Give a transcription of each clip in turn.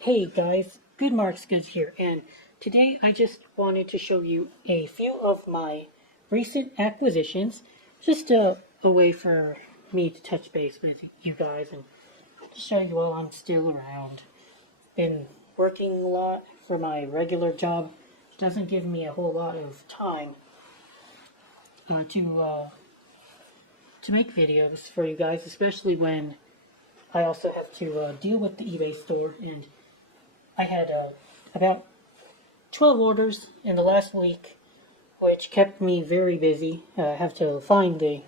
Hey guys, Good Marks Goods here, and today I just wanted to show you a few of my recent acquisitions, just a way for me to touch base with you guys and to show you all I'm still around. Been working a lot for my regular job. It doesn't give me a whole lot of time to make videos for you guys, especially when I also have to deal with the eBay store, and I had about 12 orders in the last week, which kept me very busy. I have to find the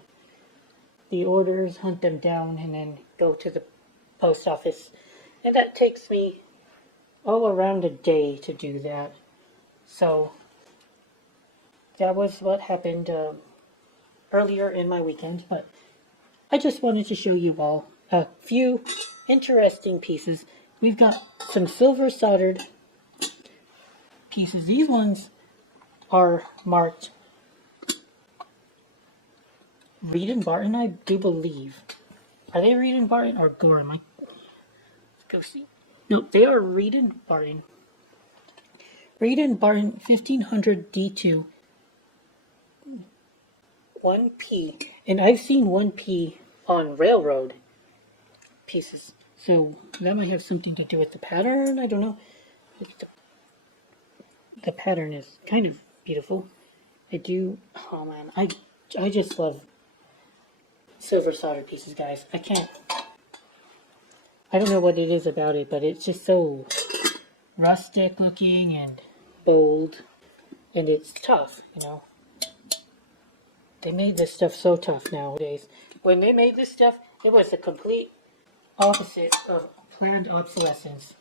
orders, hunt them down, and then go to the post office. And that takes me all around a day to do that. So that was what happened earlier in my weekend. But I just wanted to show you all a few interesting pieces. We've got some silver soldered pieces. These ones are marked Reed and Barton, I do believe. Are they Reed and Barton or Gorham? Let's go see. No, they are Reed and Barton. Reed and Barton 1500 D2 1P. And I've seen 1P on railroad pieces. So that might have something to do with the pattern. I don't know. The pattern is kind of beautiful. Oh man, I just love silver soldered pieces, guys. I don't know what it is about it, but it's just so rustic looking and bold, and it's tough, you know. They made this stuff so tough nowadays. When they made this stuff, it was the complete opposite of planned obsolescence.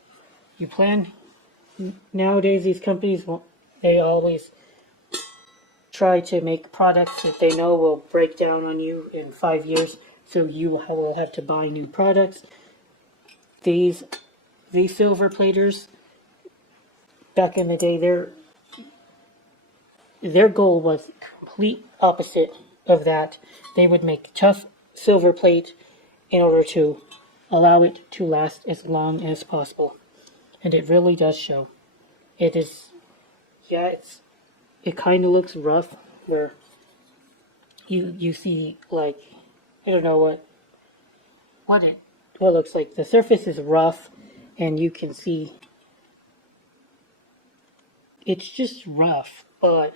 Nowadays these companies, they always try to make products that they know will break down on you in 5 years, so you will have to buy new products. These silver platers, back in the day, their goal was complete opposite of that. They would make tough silver plate in order to allow it to last as long as possible. And it really does show. It kind of looks rough, where you see, like, I don't know what it looks like. The surface is rough, and you can see it's just rough, but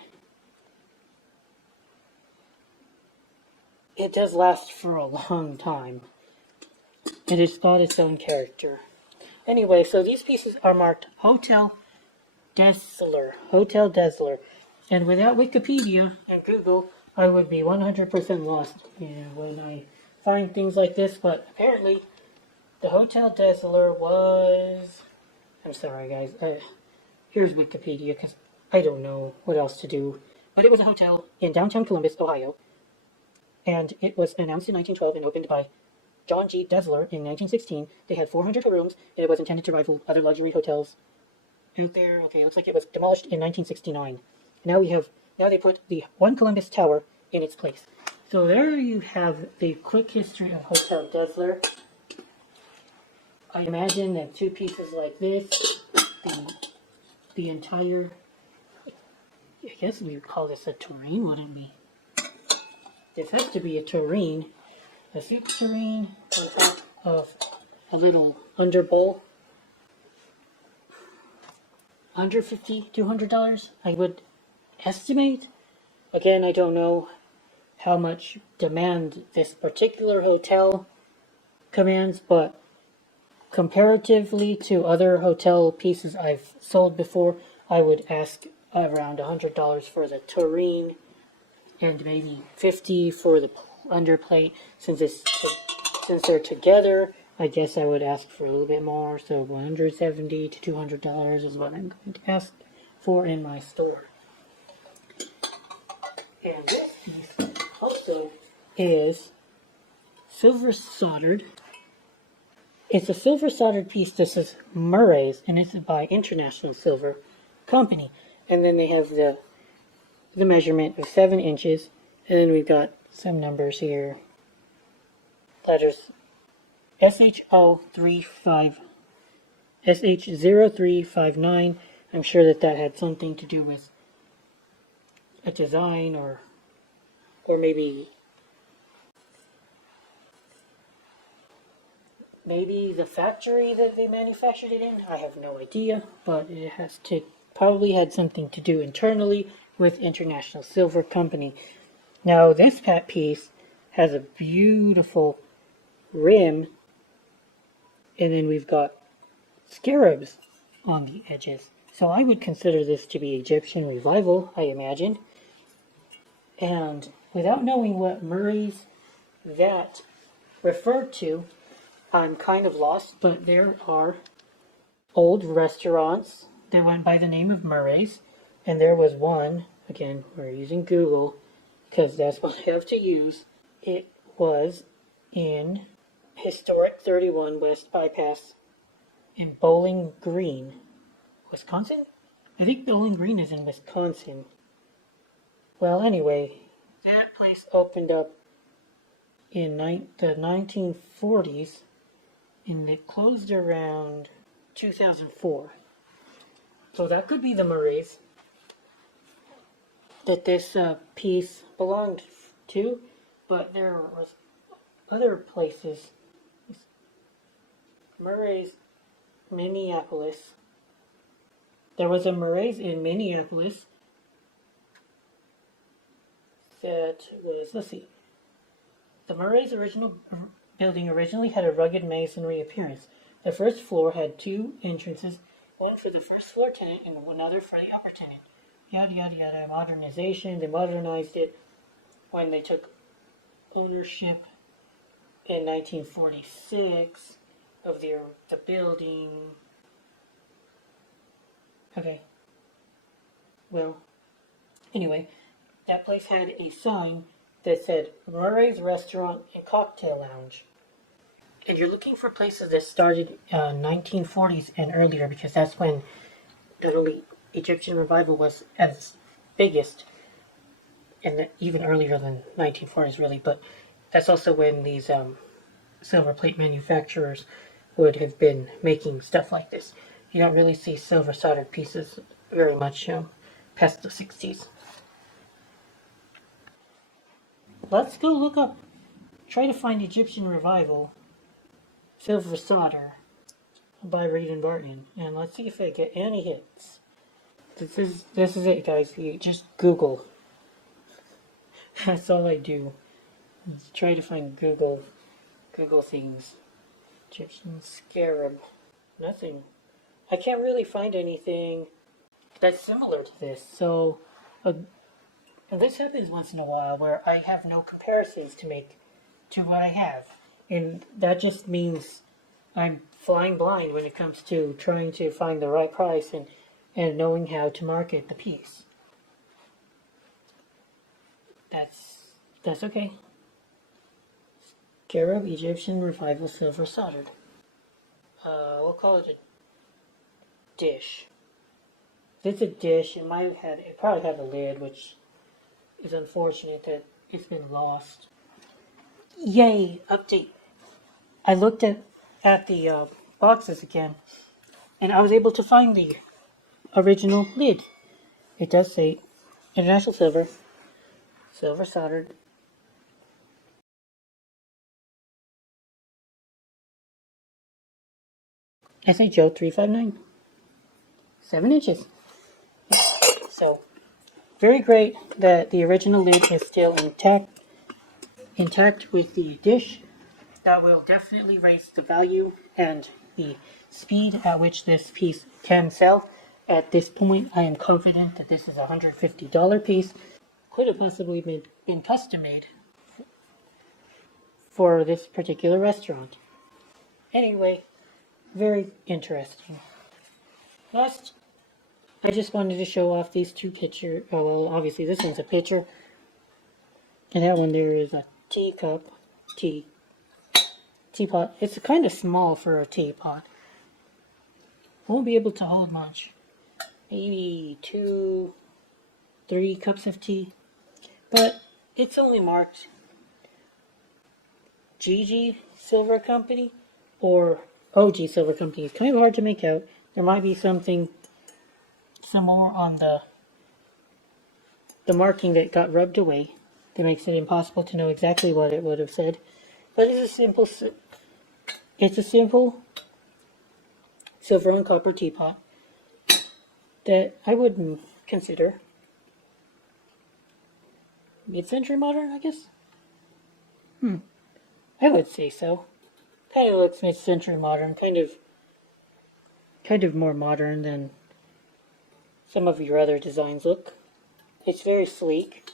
it does last for a long time, and it's got its own character. Anyway, so these pieces are marked Hotel Dazzler, and without Wikipedia and Google, I would be 100% lost when I find things like this. But apparently, the Hotel Dazzler was... I'm sorry, guys. Here's Wikipedia, because I don't know what else to do. But it was a hotel in downtown Columbus, Ohio, and it was announced in 1912 and opened by John G. Dazzler in 1916. They had 400 rooms, and it was intended to rival other luxury hotels out there. Okay, it looks like it was demolished in 1969. Now they put the One Columbus Tower in its place. So there you have the quick history of Hotel Dazzler. I imagine that two pieces like this, the entire, I guess we would call this a tureen, wouldn't we? This has to be a tureen, a soup tureen on top of a little under bowl. Under $50, $200, I would estimate. Again, I don't know how much demand this particular hotel commands, but comparatively to other hotel pieces I've sold before, I would ask around $100 for the tureen and maybe $50 for the underplate. Since they're together, I guess I would ask for a little bit more, so $170 to $200 is what I'm going to ask for in my store. And this piece also is silver soldered. It's a silver soldered piece. This is Murray's, and it's by International Silver Company. And then they have the measurement of 7 inches, and then we've got some numbers here. Letters SHO 35 SH0359. I'm sure that had something to do with a design or maybe the factory that they manufactured it in. I have no idea, but it has to probably had something to do internally with International Silver Company. Now this piece has a beautiful rim, and then we've got scarabs on the edges. So I would consider this to be Egyptian revival, I imagine. And without knowing what Murray's that referred to, I'm kind of lost, but there are old restaurants that went by the name of Murray's, and there was one, again, we're using Google, because that's what I have to use. It was in historic 31 West Bypass in Bowling Green, Wisconsin? I think Bowling Green is in Wisconsin. Well, anyway, that place opened up in the 1940s, and it closed around 2004. So that could be the Murrays that this piece belonged to, but there was other places. Murray's, Minneapolis. There was a Murray's in Minneapolis that was, let's see, the Murray's original building originally had a rugged masonry appearance. The first floor had two entrances, one for the first floor tenant and another for the upper tenant. Yada yada yada. Modernization. They modernized it when they took ownership in 1946 of the building. Okay. Well, anyway, that place had a sign that said Murray's Restaurant and Cocktail Lounge. And you're looking for places that started 1940s and earlier, because that's when not only Egyptian revival was at its biggest, and even earlier than 1940s really, but that's also when these silver plate manufacturers would have been making stuff like this. You don't really see silver soldered pieces very much past the 60s. Let's go look up, try to find Egyptian revival silver solder by Reed and Barton, and let's see if I get any hits. This is it, guys. You just Google. That's all I do. Is try to find Google things. Egyptian scarab. Nothing. I can't really find anything that's similar to this. So, and this happens once in a while where I have no comparisons to make to what I have, and that just means I'm flying blind when it comes to trying to find the right price and knowing how to market the piece. That's okay. Scarab Egyptian Revival Silver Soldered. We'll call it a dish. If it's a dish, it probably had a lid, which is unfortunate that it's been lost. Yay! Update. I looked at the boxes again, and I was able to find the original lid. It does say International Silver, silver soldered. SHO 359, 7 inches. So, very great that the original lid is still intact with the dish. That will definitely raise the value and the speed at which this piece can sell. At this point, I am confident that this is a $150 piece. Could have possibly been custom made for this particular restaurant. Anyway, very interesting. Last, I just wanted to show off these two pictures. Oh, well, obviously this one's a pitcher, and that one there is a teapot. It's kind of small for a teapot. Won't be able to hold much. Maybe 2-3 cups of tea, but it's only marked GG Silver Company or OG silver company is kind of hard to make out. There might be some more on the marking that got rubbed away that makes it impossible to know exactly what it would have said. But it's a simple silver and copper teapot that I wouldn't consider mid-century modern, I guess. I would say so. Kind of looks mid-century modern, kind of more modern than some of your other designs look. It's very sleek,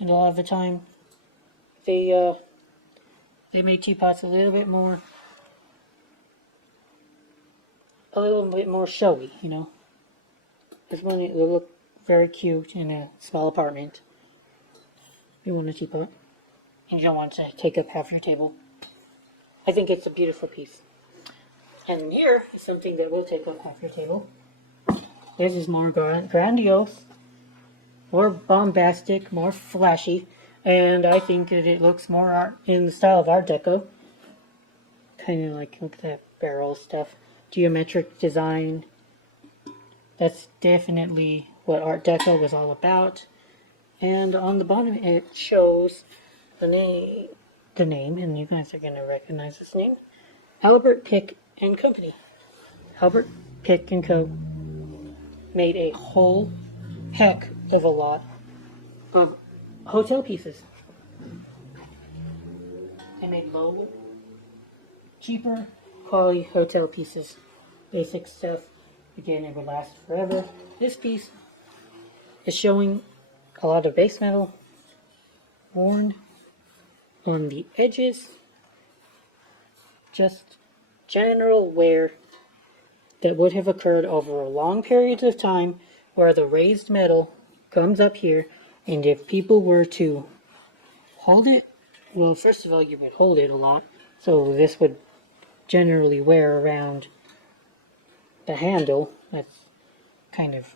and a lot of the time they made teapots a little bit more showy, you know. This one it will look very cute in a small apartment. You want a teapot, and you don't want to take up half your table. I think it's a beautiful piece. And here is something that will take up half your table. This is more grandiose, more bombastic, more flashy, and I think that it looks more art in the style of Art Deco. Kind of like the barrel stuff, geometric design. That's definitely what Art Deco was all about. And on the bottom it shows the name, and you guys are going to recognize this name. Albert Pick and Company. Albert Pick and Co. made a whole heck of a lot of hotel pieces. They made low, cheaper quality hotel pieces. Basic stuff. Again, it will last forever. This piece is showing a lot of base metal worn on the edges. Just general wear that would have occurred over long periods of time where the raised metal comes up here, and if people were to hold it, well, first of all, you would hold it a lot, so this would generally wear around the handle. That's kind of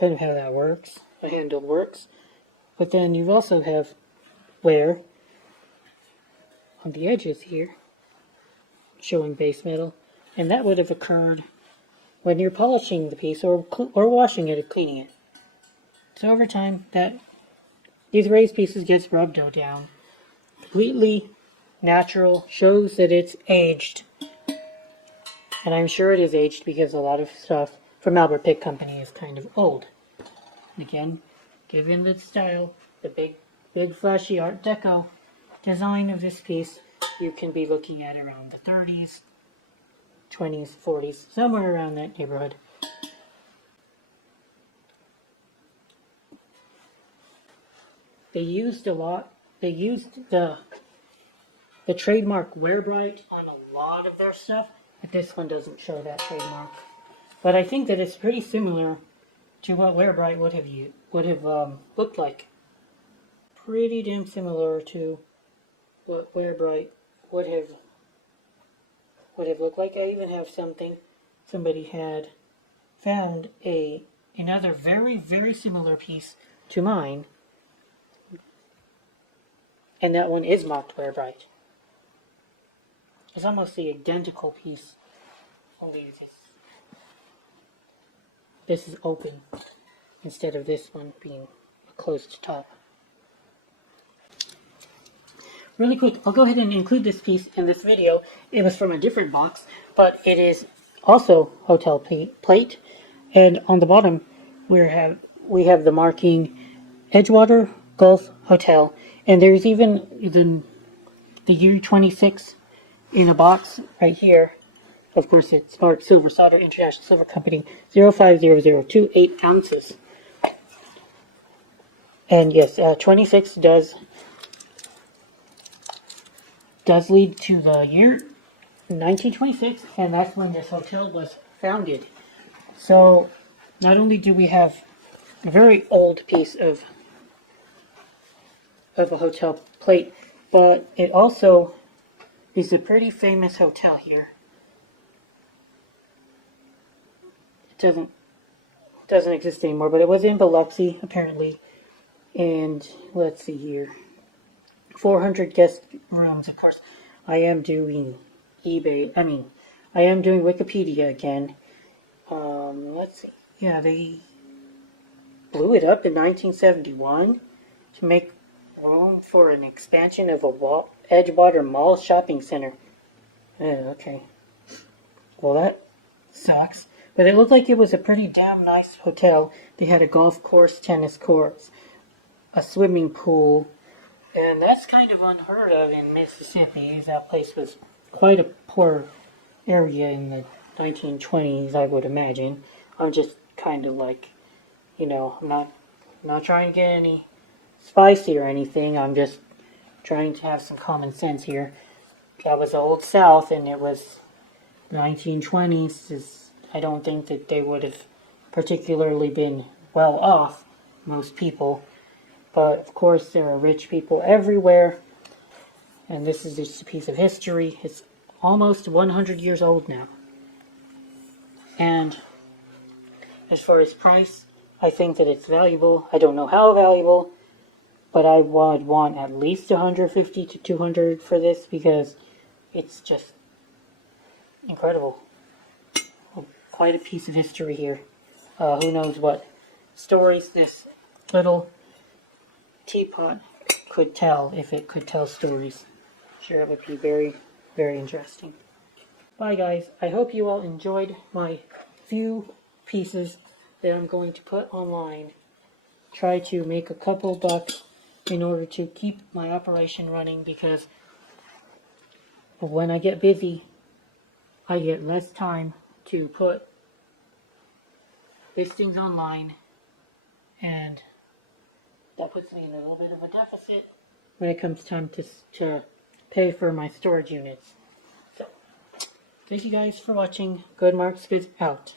how that works. The handle works. But then you also have wear on the edges here, showing base metal, and that would have occurred when you're polishing the piece or washing it or cleaning it. So over time, these raised pieces gets rubbed down. Completely natural, shows that it's aged. And I'm sure it is aged because a lot of stuff from Albert Pick Company is kind of old. And again, given the style, the big flashy Art Deco design of this piece, you can be looking at around the 30s, 20s, 40s, somewhere around that neighborhood. They used the trademark Wear Bright on a lot of their stuff, but this one doesn't show that trademark. But I think that it's pretty similar to what Wear Bright would have looked like. Pretty damn similar to what Wear Bright would have looked like. I even have somebody had found another very, very similar piece to mine, and that one is marked Wear Bright. It's almost the identical piece, only this is open instead of this one being a closed top. Really quick, I'll go ahead and include this piece in this video. It was from a different box, but it is also hotel plate. And on the bottom, we have the marking Edgewater Gulf Hotel. And there's even the year 26 in a box right here. Of course, it's marked Silver Solder International Silver Company 050028 ounces. And yes, 26 does lead to the year 1926, and that's when this hotel was founded. So, not only do we have a very old piece of a hotel plate, but it also is a pretty famous hotel here. It doesn't exist anymore, but it was in Biloxi apparently. And let's see here, 400 guest rooms. Of course, I am doing eBay. I am doing Wikipedia again. Let's see. Yeah, they blew it up in 1971 to make room for an expansion of a Edgewater Mall shopping center. Okay. Well, that sucks. But it looked like it was a pretty damn nice hotel. They had a golf course, tennis courts, a swimming pool, and that's kind of unheard of in Mississippi. That place was quite a poor area in the 1920s, I would imagine. I'm just kind of like, I'm not trying to get any spicy or anything. I'm just trying to have some common sense here. That was the Old South, and it was 1920s. I don't think that they would have particularly been well off, most people. But of course, there are rich people everywhere. And this is just a piece of history. It's almost 100 years old now. And as far as price, I think that it's valuable. I don't know how valuable, but I would want at least 150 to 200 for this because it's just incredible. Quite a piece of history here. Who knows what stories this little teapot could tell, if it could tell stories. Sure, it would be very, very interesting. Bye guys, I hope you all enjoyed my few pieces that I'm going to put online. Try to make a couple bucks in order to keep my operation running, because when I get busy, I get less time to put listings online, and that puts me in a little bit of a deficit when it comes time to pay for my storage units. So, thank you guys for watching. Good Marks Goods out.